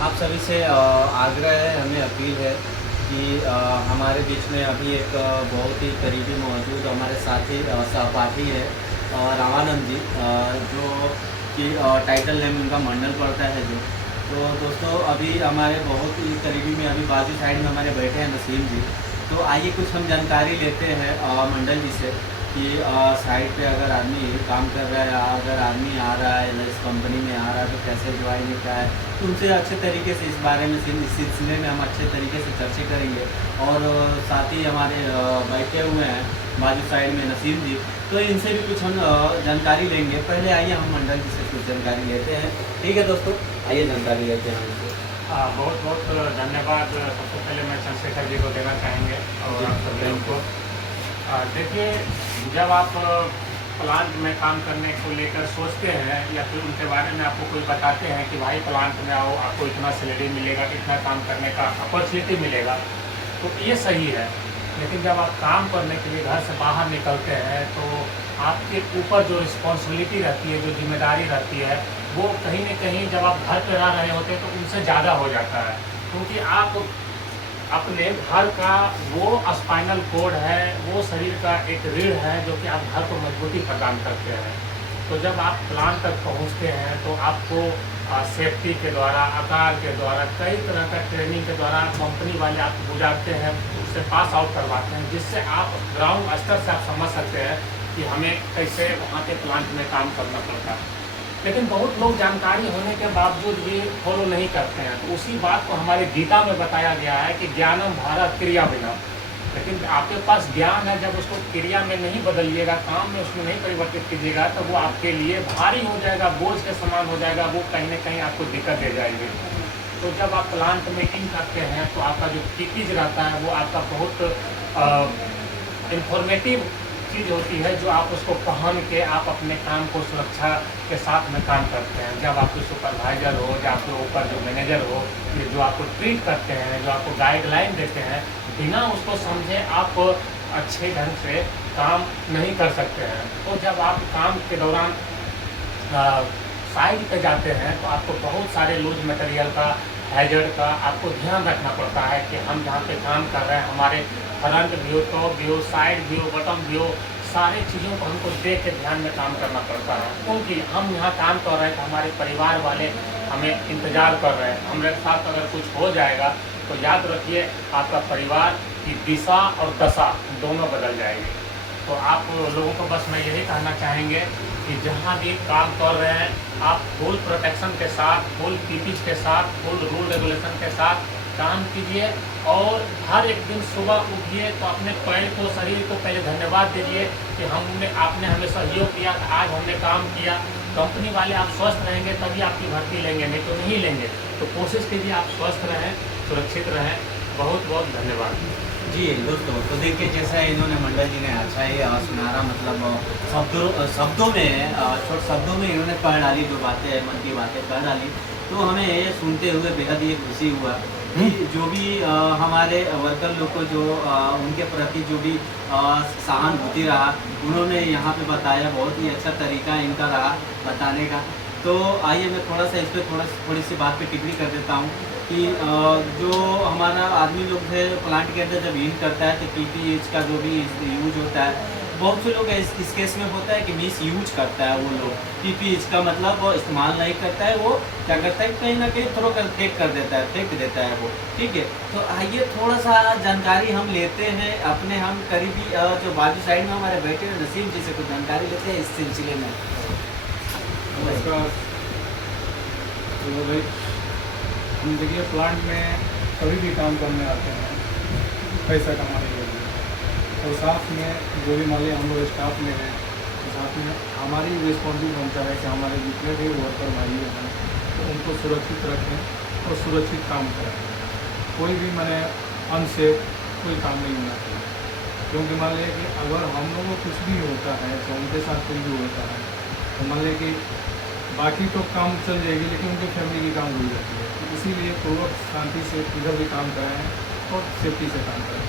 आप सभी से आग्रह है, हमें अपील है कि हमारे बीच में अभी एक बहुत ही करीबी मौजूद हमारे साथी सहपाठी है रामानंद जी, जो कि टाइटल नेम उनका मंडल पड़ता है जो। तो दोस्तों अभी हमारे बहुत ही करीबी में अभी बाजू साइड में हमारे बैठे हैं नसीम जी। तो आइए कुछ हम जानकारी लेते हैं मंडल जी से कि साइट पे अगर आदमी काम कर रहा है, अगर आदमी आ रहा है इस कंपनी में आ रहा है तो कैसे ज्वाइन क्या है, तो उनसे अच्छे तरीके से इस बारे में इस सिलसिले में हम अच्छे तरीके से चर्चा करेंगे। और साथ ही हमारे बैठे हुए हैं बाजू साइड में नसीम जी, तो इनसे भी कुछ हम जानकारी लेंगे। पहले आइए हम मंडल जी से कुछ जानकारी लेते हैं। ठीक है दोस्तों, आइए जानकारी लेते हैं हमसे। बहुत बहुत धन्यवाद सबसे पहले मैं चंद्रशेखर जी को देना चाहेंगे और आप सभी लोगों को। देखिए, जब आप प्लांट में काम करने को लेकर सोचते हैं या फिर उनके बारे में आपको कोई बताते हैं कि भाई प्लांट में आओ, आपको इतना सैलरी मिलेगा, इतना काम करने का अपॉर्चुनिटी मिलेगा, तो ये सही है। लेकिन जब आप काम करने के लिए घर से बाहर निकलते हैं तो आपके ऊपर जो रिस्पॉन्सिबिलिटी रहती है, जो जिम्मेदारी रहती है, वो कहीं न कहीं जब आप घर पर रह रहे होते हैं तो उनसे ज़्यादा हो जाता है। क्योंकि आप अपने घर का वो स्पाइनल कोड है, वो शरीर का एक रीढ़ है जो कि आप घर को मजबूती प्रदान करते हैं। तो जब आप प्लांट तक पहुंचते हैं तो आपको सेफ्टी के द्वारा, आकार के द्वारा, कई तरह का ट्रेनिंग के द्वारा कंपनी वाले आपको गुजारते हैं, उससे पास आउट करवाते हैं, जिससे आप ग्राउंड स्तर से आप समझ सकते हैं कि हमें कैसे वहाँ के प्लांट में काम करना पड़ता है। लेकिन बहुत लोग जानकारी होने के बावजूद भी फॉलो नहीं करते हैं। तो उसी बात को हमारे गीता में बताया गया है कि ज्ञानम भारत क्रिया बिना। लेकिन आपके पास ज्ञान है, जब उसको क्रिया में नहीं बदलिएगा, काम में उसमें नहीं परिवर्तित कीजिएगा, तो वो आपके लिए भारी हो जाएगा, बोझ के समान हो जाएगा, वो कहीं ना कहीं आपको दिक्कत दे जाएगी। तो जब आप प्लांट में इन करते हैं तो आपका जो कीकीज रहता है वो आपका बहुत इंफॉर्मेटिव चीज़ होती है, जो आप उसको पहन के आप अपने काम को सुरक्षा के साथ में काम करते हैं। जब आपके सुपरवाइजर हो, जब आपके ऊपर जो मैनेजर हो, ये जो आपको ट्रीट करते हैं, जो आपको गाइडलाइन देते हैं, बिना उसको समझे आप अच्छे ढंग से काम नहीं कर सकते हैं। तो जब आप काम के दौरान साइड पे जाते हैं तो आपको बहुत सारे लूज मटेरियल का, हैजर्ड का आपको ध्यान रखना पड़ता है कि हम जहाँ पे काम कर रहे हैं, हमारे front view, top view, side view, bottom view, सारी चीज़ों को हमको देख के ध्यान में काम करना पड़ता है। क्योंकि हम यहाँ काम कर रहे हैं तो हमारे परिवार वाले हमें इंतज़ार कर रहे हैं। हमारे साथ अगर कुछ हो जाएगा तो याद रखिए आपका परिवार की दिशा और दशा दोनों बदल जाएगी। तो आप लोगों को बस मैं यही कहना चाहेंगे कि जहाँ भी काम कर रहे हैं आप फुल प्रोटेक्शन के साथ, फुल पीपीज के साथ, फुल रूल रेगुलेशन के साथ काम कीजिए। और हर एक दिन सुबह उठिए तो अपने पैर को, शरीर को पहले धन्यवाद दीजिए कि आपने हमें सहयोग किया, आज हमने काम किया। कंपनी वाले आप स्वस्थ रहेंगे तभी आपकी भर्ती लेंगे, नहीं तो नहीं लेंगे। तो कोशिश कीजिए आप स्वस्थ रहें, सुरक्षित रहें। बहुत बहुत धन्यवाद जी दोस्तों, तो देखिए जैसा इन्होंने मंडल जी ने अच्छा ही सुनहरा मतलब शब्दों में छोटे शब्दों में इन्होंने कह डाली, जो बातें मन की बातें कह डाली। तो हमें ये सुनते हुए बेहद ही खुशी हुआ कि जो भी हमारे वर्कर लोग को जो उनके प्रति जो भी सहानुभूति रहा, उन्होंने यहाँ पे बताया। बहुत ही अच्छा तरीका इनका रहा बताने का। तो आइए मैं थोड़ा सा इस पर थोड़ी सी बात पे टिप्पणी कर देता हूँ कि जो हमारा आदमी लोग है प्लांट के अंदर जब यूज करता है तो पीपीएच का जो भी यूज होता है, बहुत से लोग इस केस में होता है कि मिस यूज करता है। वो लोग पीपीएच का मतलब वो इस्तेमाल नहीं करता है, वो क्या करता है कहीं ना कहीं थ्रो कर फेंक कर देता है, फेंक देता है वो। ठीक है, तो आइए थोड़ा सा जानकारी हम लेते हैं अपने हम करीबी जो बाजू साइड में हमारे बैठे हैं नसीम जी से कुछ जानकारी लेते हैं इस सिलसिले में। नमस्कार। तो भाई हम देखिए प्लांट में कभी भी काम करने आते हैं पैसा कमाने के लिए, और साथ में जो भी मान लिया हम लोग स्टाफ में हैं तो साथ में हमारी रिस्पॉन्सिबिलिटी बनता है कि हमारे जितने भी वर्कर भाई हैं तो उनको सुरक्षित रखें और सुरक्षित काम करें। कोई भी मैंने अनसेफ कोई काम नहीं होना चाहिए, क्योंकि मान लिया कि अगर हम लोगों को कुछ भी होता है तो उनके साथ कुछ भी होता है तो मान लिया कि बाकी तो काम चल जाएगी लेकिन उनकी फैमिली की काम भूल जाती है। तो इसीलिए पूर्वक शांति से किधर भी काम कराएं और सेफ्टी से काम करें।